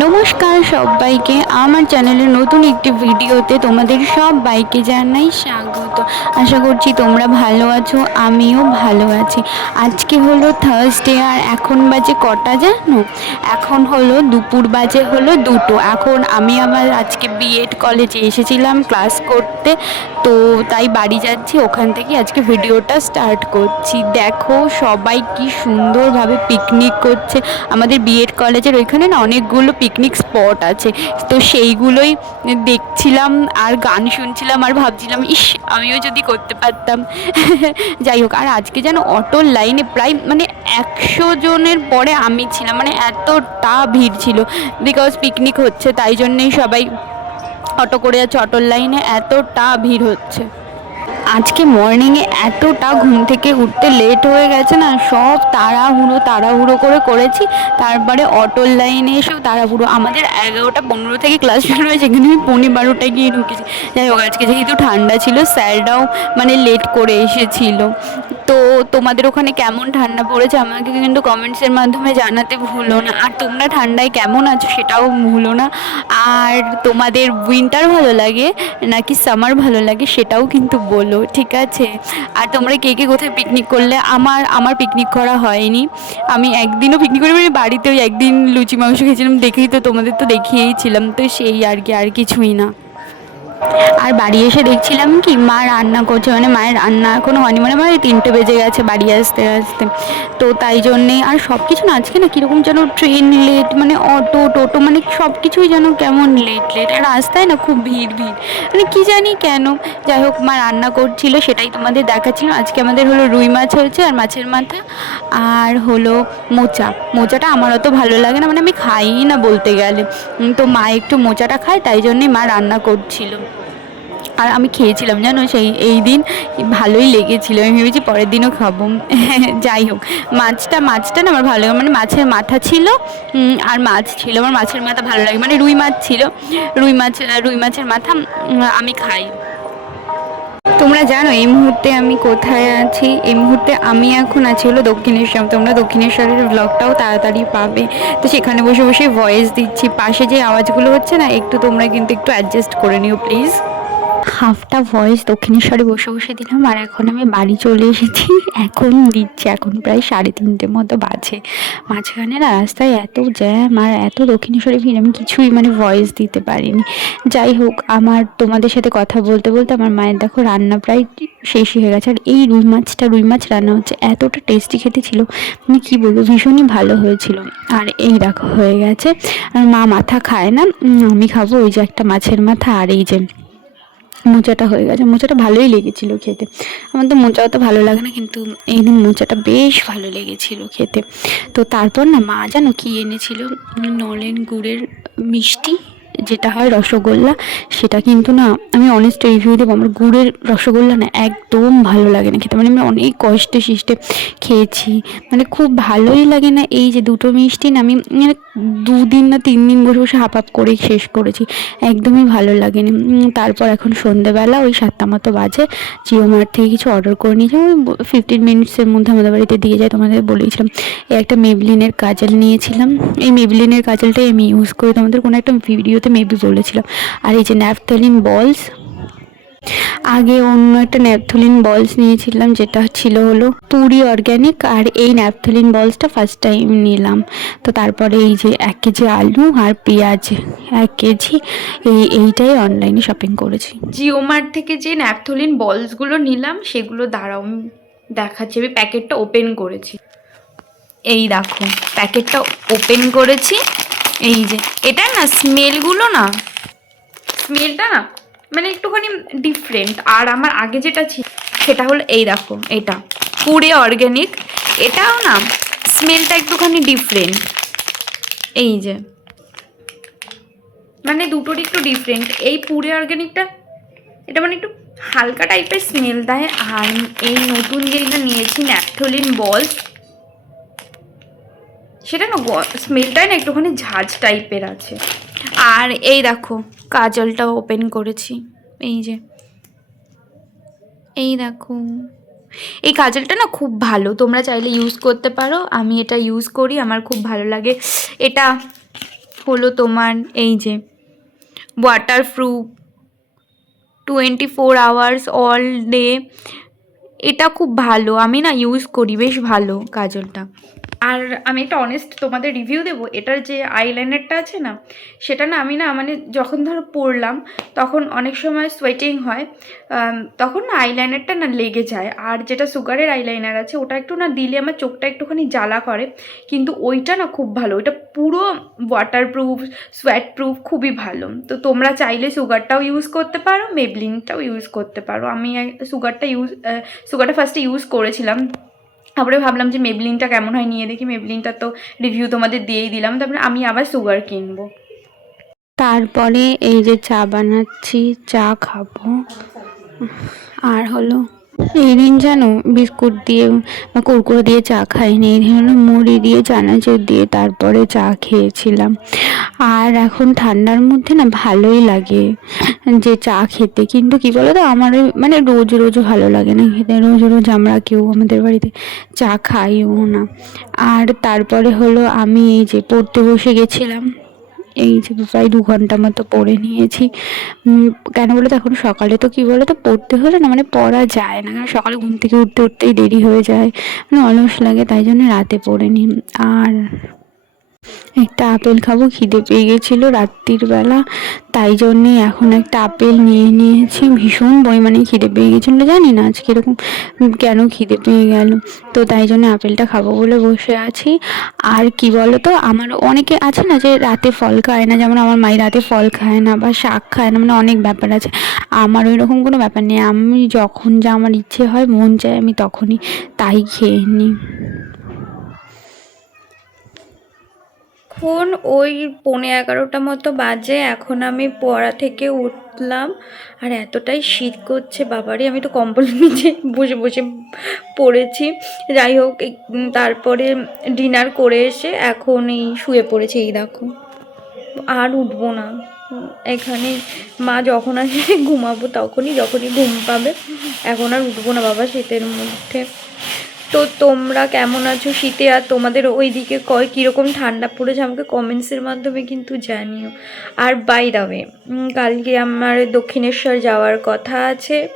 নমস্কার সবাইকে আমার চ্যানেলের নতুন একটি ভিডিওতে তোমাদের সবাইকে জানাই স্বাগত। আশা করছি তোমরা ভালো আছো, আমিও ভালো আছি। আজকে হলো থার্সডে আর এখন বাজে কটা জানো? এখন হলো দুপুর বাজে হলো দুটো। এখন আমি আমার আজকে বিএড কলেজে এসেছিলাম ক্লাস করতে। তো তাই বাড়ি যাচ্ছি, ওখান থেকে আজকে ভিডিওটা স্টার্ট করছি। দেখো সবাই কি সুন্দরভাবে পিকনিক করছে। আমাদের বিএড কলেজের ওইখানে না অনেকগুলো পিকনিক স্পট আছে। তো সেইগুলোই দেখছিলাম আর গান শুনছিলাম আর ভাবছিলাম, ইস, আমিও যদি করতে পারতাম। যাই হোক, আর আজকে যেন অটোর লাইনে প্রায় মানে একশো জনের পরে আমি ছিলাম মানে এতটা ভিড় ছিল। বিকজ পিকনিক হচ্ছে, তাই জন্যেই সবাই অটো করে যাচ্ছে, অটোর লাইনে এতটা ভিড় হচ্ছে। আজকে মর্নিংয়ে এতটা ঘুম থেকে উঠতে লেট হয়ে গেছে না, সব তাড়াহুড়ো তাড়াহুড়ো করে করেছি। তারপরে অটোর লাইনে এসেও তাড়াহুড়ো। আমাদের এগারোটা পনেরো থেকে ক্লাস শুরু হয়েছে কিন্তু আমি পৌনে বারোটায় গিয়ে ঢুকেছি। যাই হোক, আজকে যেহেতু ঠান্ডা ছিল, স্যাররাও মানে লেট করে এসেছিল। তো তোমাদের ওখানে কেমন ঠান্ডা পড়েছে আমাকে কিন্তু কমেন্টসের মাধ্যমে জানাতে ভুলো না। আর তোমরা ঠান্ডায় কেমন আছো সেটাও ভুলো না। আর তোমাদের উইন্টার ভালো লাগে নাকি সামার ভালো লাগে সেটাও কিন্তু বলো, ঠিক আছে? আর তোমরা কে কে কোথায় পিকনিক করলে? আমার আমার পিকনিক করা হয়নি। আমি একদিনও পিকনিক করি মানে বাড়িতে ওই একদিন লুচি মাংস খেয়েছিলাম, দেখেই তো তোমাদের তো দেখিয়েই ছিলাম, তো সেই আর কি, আর কিছুই না। আর বাড়ি এসে দেখছিলাম কি, মা রান্না করছে মানে মায়ের রান্না এখনও হয়নি মানে এই তিনটে বেজে গেছে বাড়ি আসতে আসতে। তো তাই জন্যে, আর সব কিছু না, আজকে না কীরকম যেন ট্রেন লেট মানে অটো, টোটো মানে সব কিছুই যেন কেমন লেট লেট আর রাস্তায় না খুব ভিড় ভিড়। মানে কী জানি কেন। যাই হোক, মা রান্না করছিল, সেটাই তোমাদের দেখাচ্ছিল আজকে আমাদের হলো রুই মাছ হয়েছে আর মাছের মাথা। আর হলো মোচা। মোচাটা আমার অত ভালো লাগে না মানে আমি খাই না বলতে গেলে। তো মা একটু মোচাটা খায়, তাই জন্যে মা রান্না করছিল। আর আমি খেয়েছিলাম, জানো? সেই, এই দিন ভালোই লেগেছিল। আমি ভেবেছি পরের দিনও খাব। যাই হোক, মাছটা মাছটা না আমার ভালো লাগে। মানে মাছের মাথা ছিল আর মাছ ছিল। আমার মাছের মাথা ভালো লাগে। মানে রুই মাছ ছিল। রুই মাছ, রুই মাছের মাথা আমি খাই। তোমরা জানো, এই মুহূর্তে আমি কোথায় আছি? এই মুহূর্তে আমি এখন আছি হলো দক্ষিণেশ্বর। তোমরা দক্ষিণেশ্বরের ব্লগটাও তাড়াতাড়ি পাবে। তো সেখানে বসে বসে ভয়েস দিচ্ছি। পাশে যে আওয়াজগুলো হচ্ছে না, একটু তোমরা কিন্তু একটু অ্যাডজাস্ট করে নিও প্লিজ হাফটা ভয়েস দক্ষিণেশ্বরে বসে বসে দিলাম আর এখন আমি বাড়ি চলে এসেছি। এখন দিচ্ছে, এখন প্রায় সাড়ে তিনটে মতো বাজে। মাঝখানে না রাস্তায় এত জ্যাম আর এত দক্ষিণেশ্বরে ভিড়, আমি কিছুই মানে ভয়েস দিতে পারিনি। যাই হোক, আমার তোমাদের সাথে কথা বলতে বলতে আমার মায়ের দেখো রান্না প্রায় শেষই হয়ে গেছে। আর এই রুই মাছটা, রুই মাছ রান্না হচ্ছে, এতটা টেস্টি খেতে ছিল মানে কী বলব, ভীষণই ভালো হয়েছিল। আর এই দেখো হয়ে গেছে। আর মা মাথা খায় না আমি খাব ওই যে একটা মাছের মাথা আর এই যে মোচাটা হয়ে গেছে। মোচাটা ভালোই লেগেছিল খেতে। আমার তো মোচা অত ভালো লাগে না, কিন্তু এই দিন মোচাটা বেশ ভালো লেগেছিল খেতে। তো তারপর না মা জানো কি এনেছিল, নলেন গুড়ের মিষ্টি যেটা হয় রসগোল্লা, সেটা কিন্তু না আমি অনেস্ট রিভিউ দেবো। আমার গুড়ের রসগোল্লা না একদম ভালো লাগে না খেতে। মানে আমি অনেক কষ্টে শিষ্টে খেয়েছি। মানে খুব ভালোই লাগে না এই যে দুটো মিষ্টি না আমি মানে দুদিন না তিন দিন বসে বসে হাফ হাফ করেই শেষ করেছি। একদমই ভালো লাগেনি। তারপর এখন সন্ধেবেলা ওই সাতটা মতো বাজে। জিও মার্ট থেকে কিছু অর্ডার করে নিয়েছিলাম। ওই ফিফটিন মিনিটসের মধ্যে আমাদের বাড়িতে দিয়ে যায় তোমাদের বলেছিলাম। এই একটা মেবলিনের কাজল নিয়েছিলাম। এই মেবলিনের কাজলটাই আমি ইউজ করি। তোমাদের কোনো একটা ভিডিওতে মেবি বলেছিলাম। আর এই যে ন্যাপথলিন বলস আগে অন্য একটা ন্যাপথলিন বলস নিয়েছিলাম, যেটা ছিল হলো তুরি অর্গ্যানিক আর এই ন্যাপথলিন বলসটা ফার্স্ট টাইম নিলাম। তো তারপরে এই যে এক কেজি আলু আর পেঁয়াজ, এক কেজি, এই এইটাই অনলাইনে শপিং করেছি। জিও মার্ট থেকে যে ন্যাপথলিন বলসগুলো নিলাম, সেগুলো দাঁড়াও দেখাচ্ছি। আমি প্যাকেটটা ওপেন করেছি। এই দেখো প্যাকেটটা ওপেন করেছি। এই যে, এটা না স্মেলগুলো না, স্মেলটা না মানে একটুখানি ডিফারেন্ট আর আমার আগে যেটা ছিল সেটা হলো এই দেখো, এটা পুরে অর্গ্যানিক এটাও না স্মেলটা একটুখানি ডিফারেন্ট এই যে মানে দুটোরই একটু ডিফারেন্ট এই পুরে অর্গ্যানিকটা এটা মানে একটু হালকা টাইপের স্মেল দেয়। আর এই নতুন যেটা নিয়েছি ন্যাপথলিন বলস সেটা না স্মেলটাই না একটুখানি ঝাঁঝ টাইপের আছে। আর এই দেখো কাজলটা ওপেন করেছি। এই যে। এই দেখো। এই কাজলটা না খুব ভালো, তোমরা চাইলে ইউজ করতে পারো। আমি এটা ইউজ করি, আমার খুব ভালো লাগে। এটা হলো তোমার এই যে waterproof twenty four hours all day এটা খুব ভালো, আমি না ইউজ করি, বেশ ভালো কাজলটা। আর আমি একটা অনেস্ট তোমাদের রিভিউ দেবো, এটার যে আইলাইনারটা আছে না, সেটা না আমি না মানে যখন ধরো পরলাম, তখন অনেক সময় সোয়েটিং হয় তখন না আইলাইনারটা না লেগে যায়। আর যেটা সুগারের আইলাইনার আছে, ওটা একটু না দিলে আমার চোখটা একটুখানি জ্বালা করে, কিন্তু ওইটা না খুব ভালো। ওইটা পুরো ওয়াটার প্রুফ সোয়েট প্রুফ খুবই ভালো। তো তোমরা চাইলে সুগারটাও ইউজ করতে পারো মেবলিনটাও ইউজ করতে পারো। আমি সুগারটা ইউজ সুগারটা ফার্স্টে ইউজ করেছিলাম। তারপরে ভাবলাম যে মেবলিনটা কেমন হয় নিয়ে দেখি। মেবলিনটা তো রিভিউ তোমাদের দিয়েই দিলাম। তারপরে আমি আবার সুগার কিনবো। তারপরে এই যে চা বানাচ্ছি, চা খাব। আর হলো এই দিন জানো বিস্কুট দিয়ে বা কুরকুরে দিয়ে চা খাইনি, এই দিন হলো মুড়ি দিয়ে চানাচুর দিয়ে তারপরে চা খেয়েছিলাম। আর এখন ঠান্ডার মধ্যে না ভালোই লাগে যে চা খেতে। কিন্তু কি বলো তো আমার মানে রোজ রোজ ভালো লাগে না খেতে। রোজ রোজ আমরা কেউ আমাদের বাড়িতে চা খাইও না। আর তারপরে হলো আমি এই যে পড়তে বসে গেছিলাম। এই যে প্রায় দু ঘণ্টা মতো পড়ে নিয়েছি। কেন বলো তো এখন সকালে তো কী বলো তো পড়তে হলে না মানে পড়া যায় না। কারণ সকালে ঘুম থেকে উঠতে উঠতেই দেরি হয়ে যায়। মানে অলস লাগে, তাই জন্য রাতে পড়ে নিই আর একটা আপেল খাব, খিদে পেয়ে গেছিল রাত্রির বেলা। তাই জন্যে এখন একটা আপেল নিয়ে নিয়েছি, ভীষণ পরিমাণে খিদে পেয়ে গেছিল, জানি না আজকে এরকম কেন খিদে পেয়ে গেল। তো তাই জন্য আপেলটা খাব বলে বসে আছি। আর কি বলো তো আমার অনেকে আছে না যে রাতে ফল খায় না, যেমন আমার মাই রাতে ফল খায় না বা শাক খায় না মানে অনেক ব্যাপার আছে। আমার ওই রকম কোনো ব্যাপার নেই, আমি যখন যা আমার ইচ্ছে হয়, মন চায় আমি তখনই তাই খেয়ে নিই। এখন ওই পৌনে এগারোটা মতো বাজে, এখন আমি পড়া থেকে উঠলাম। আর এতটাই শীত করছে বাবারই আমি তো কম্বল নিচে বসে বসে পড়েছি। যাই হোক তারপরে ডিনার করে এসে এখন এই শুয়ে পড়েছে, এই দেখো। আর উঠবো না। এখানে মা যখন আসে ঘুমাবো তখনই, যখনই ঘুম পাবে। এখন আর উঠবো না, বাবা, শীতের মধ্যে। তো তোমরা কেমন আছো শীতে? আর তোমাদের ওইদিকে কয়, কীরকম ঠান্ডা পড়েছে আমাকে কমেন্টসের মাধ্যমে কিন্তু জানিও। আর বাই দাবে কালকে আমার দক্ষিণেশ্বর যাওয়ার কথা আছে।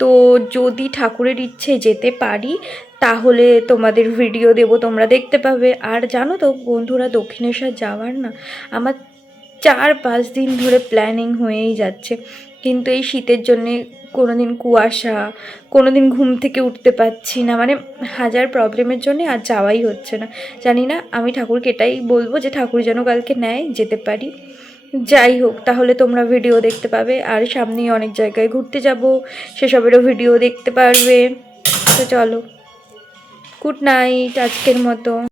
তো যদি ঠাকুরের ইচ্ছে যেতে পারি, তাহলে তোমাদের ভিডিও দেব, তোমরা দেখতে পাবে। আর জানো তো বন্ধুরা, দক্ষিণেশ্বর যাওয়ার না, আমার চার পাঁচ দিন ধরে প্ল্যানিং হয়েই যাচ্ছে। কিন্তু এই শীতের জন্যে কোনো দিন কুয়াশা কোনো দিন ঘুম থেকে উঠতে পারছি না। মানে হাজার প্রবলেমের জন্যে আর যাওয়াই হচ্ছে না। জানি না, আমি ঠাকুরকে এটাই বলব যে ঠাকুর যেন কালকে নেয়, যেতে পারি। যাই হোক, তাহলে তোমরা ভিডিও দেখতে পাবে। আর সামনেই অনেক জায়গায় ঘুরতে যাব, সেসবেরও ভিডিও দেখতে পারবে। তো চলো গুড নাইট আজকের মতো।